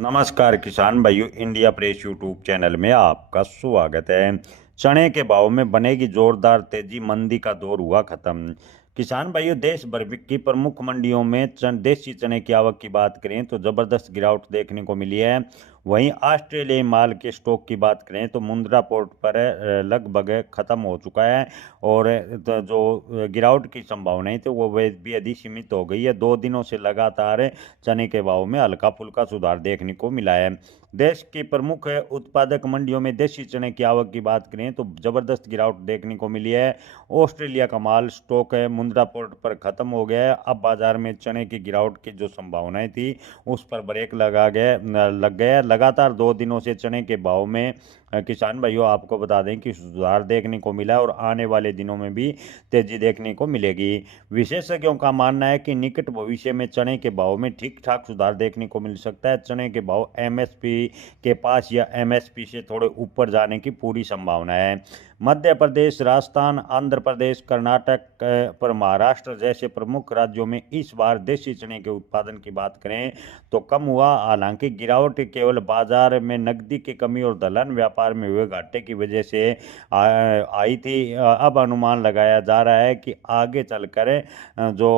नमस्कार किसान भाइयों, इंडिया प्रेस यूट्यूब चैनल में आपका स्वागत है। चने के भाव में बनेगी जोरदार तेजी, मंदी का दौर हुआ खत्म। किसान भाइयों, देश भर की प्रमुख मंडियों में देसी चने की आवक की बात करें तो जबरदस्त गिरावट देखने को मिली है। वहीं ऑस्ट्रेलियाई माल के स्टॉक की बात करें तो मुंद्रा पोर्ट पर लगभग खत्म हो चुका है। और जो गिरावट की संभावनाएं थी वो भी अधिक सीमित हो गई है। 2 दिनों से लगातार चने के भाव में हल्का फुल्का सुधार देखने को मिला है। देश की प्रमुख उत्पादक मंडियों में देशी चने की आवक की बात करें तो जबरदस्त गिरावट देखने को मिली है। ऑस्ट्रेलिया का माल स्टॉक है मुंद्रा पोर्ट पर खत्म हो गया है। अब बाजार में चने की गिरावट की जो संभावनाएं थी उस पर ब्रेक लग गया। लगातार 2 दिनों से चने के भाव में किसान भाइयों आपको बता दें कि सुधार देखने को मिला है और आने वाले दिनों में भी तेजी देखने को मिलेगी। विशेषज्ञों का मानना है कि निकट भविष्य में चने के भाव में ठीक ठाक सुधार देखने को मिल सकता है। चने के भाव एमएसपी के पास या एमएसपी से थोड़े ऊपर जाने की पूरी संभावना है। मध्य प्रदेश, राजस्थान, आंध्र प्रदेश, कर्नाटक पर महाराष्ट्र जैसे प्रमुख राज्यों में इस बार देशी चने के उत्पादन की बात करें तो कम हुआ। हालांकि गिरावट केवल बाजार में नकदी की कमी और दलहन व्यापार में हुए घाटे की वजह से आई थी। अब अनुमान लगाया जा रहा है कि आगे चलकर जो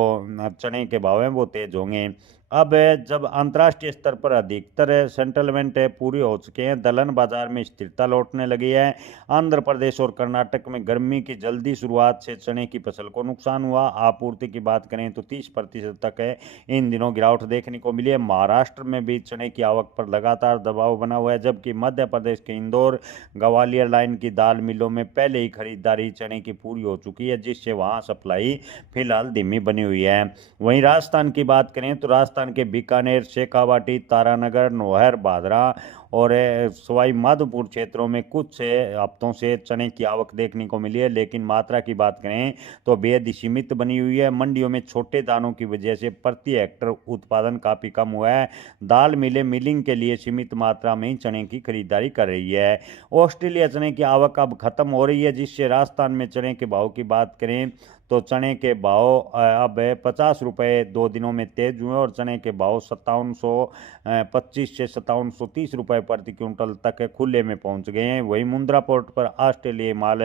चने के भाव हैं वो तेज होंगे। अब जब अंतर्राष्ट्रीय स्तर पर अधिकतर सेटलमेंट पूरी हो चुके हैं, दलहन बाजार में स्थिरता लौटने लगी है। आंध्र प्रदेश और कर्नाटक में गर्मी की जल्दी शुरुआत से चने की फसल को नुकसान हुआ। आपूर्ति की बात करें तो 30% तक है इन दिनों गिरावट देखने को मिली है। महाराष्ट्र में भी चने की आवक पर लगातार दबाव बना हुआ है, जबकि मध्य प्रदेश के इंदौर ग्वालियर लाइन की दाल मिलों में पहले ही खरीदारी चने की पूरी हो चुकी है, जिससे वहां सप्लाई फिलहाल धीमी बनी हुई है। वहीं राजस्थान की बात करें तो राजस्थान के बीकानेर, शेखावाटी, तारानगर, नौहर, भादरा और सवाई माधोपुर क्षेत्रों में कुछ हफ्तों से चने की आवक देखने को मिली है, लेकिन मात्रा की बात करें तो बेहद ही सीमित बनी हुई है। मंडियों में छोटे दानों की वजह से प्रति हेक्टर उत्पादन काफी कम हुआ है। दाल मिलें मिलिंग के लिए सीमित मात्रा में ही चने की खरीदारी कर रही है। ऑस्ट्रेलिया चने की आवक अब खत्म हो रही है, जिससे राजस्थान में चने के भाव की बात करें तो चने के भाव अब 50 रुपये 2 दिनों में तेज हुए और चने के भाव 5725 से 5730 रुपये प्रति क्विंटल तक खुले में पहुंच गए हैं। वहीं मुंद्रा पोर्ट पर ऑस्ट्रेलियाई माल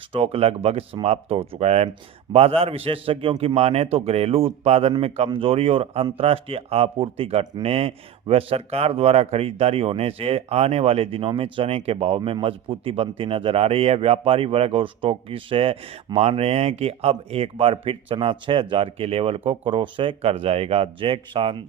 स्टॉक लगभग समाप्त हो चुका है। बाजार विशेषज्ञों की माने तो घरेलू उत्पादन में कमजोरी और अंतर्राष्ट्रीय आपूर्ति घटने व सरकार द्वारा खरीदारी होने से आने वाले दिनों में चने के भाव में मजबूती बनती नजर आ रही है। व्यापारी वर्ग और स्टॉकिस्ट मान रहे हैं कि अब एक बार फिर चना 6000 के लेवल को क्रॉस कर जाएगा। जय किसान।